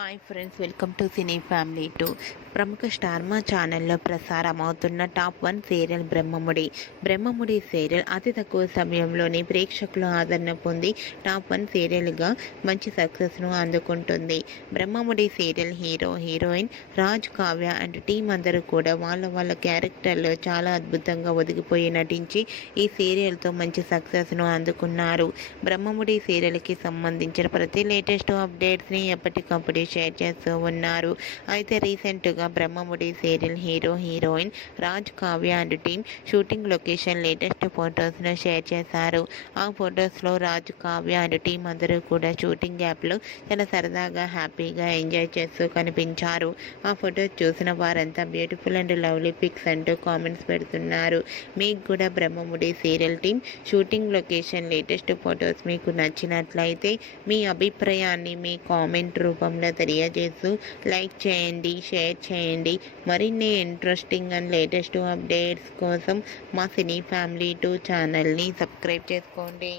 Hi friends, welcome to cine family 2. ప్రముఖ star మా ఛానల్లో ప్రసారమవుతున్న టాప్ 1 సీరియల్ బ్రహ్మముడి సీరియల్ అతి తక్కువ సమయంలోనే ప్రేక్షకుల ఆదరణ పొంది టాప్ 1 సీరియల్గా మంచి సక్సెస్ను అందుకుంటుంది. Brahmamudi serial heroine Raj, Kavya and team అందరూ కూడా వాళ్ళ క్యారెక్టర్లో చాలా అద్భుతంగా ఒదిగిపోయి నటించి ఈ సీరియల్తో మంచి సక్సెస్ను అందుకున్నారు. బ్రహ్మముడి సీరియల్కి సంబంధించిన ప్రతి లేటెస్ట్ అప్డేట్స్ని ఎప్పటికప్పుడు షేర్ చేస్తూ ఉన్నారు. అయితే రీసెంట్గా Brahmamudi serial heroine Raj, Kavya and team shooting location latest ఫొటోస్ను షేర్ చేశారు. ఆ ఫొటోస్లో రాజ్, కావ్య అండ్ టీం అందరూ కూడా షూటింగ్ యాప్లో చాలా సరదాగా హ్యాపీగా ఎంజాయ్ చేస్తూ కనిపించారు. ఆ ఫొటోస్ చూసిన వారంతా బ్యూటిఫుల్ అండ్ లవ్లీ పిక్స్ అంటూ కామెంట్స్ పెడుతున్నారు. మీకు కూడా Brahmamudi serial team shooting location latest photos మీకు నచ్చినట్లయితే మీ అభిప్రాయాన్ని మీ కామెంట్ రూపంలో తెలియజేస్తూ లైక్ చేయండి, షేర్ చేయండి. మరిన్ని ఇంట్రెస్టింగ్ అండ్ లేటెస్ట్ అప్డేట్స్ కోసం మా సినీ ఫ్యామిలీ 2 ఛానల్ని సబ్స్క్రైబ్ చేసుకోండి.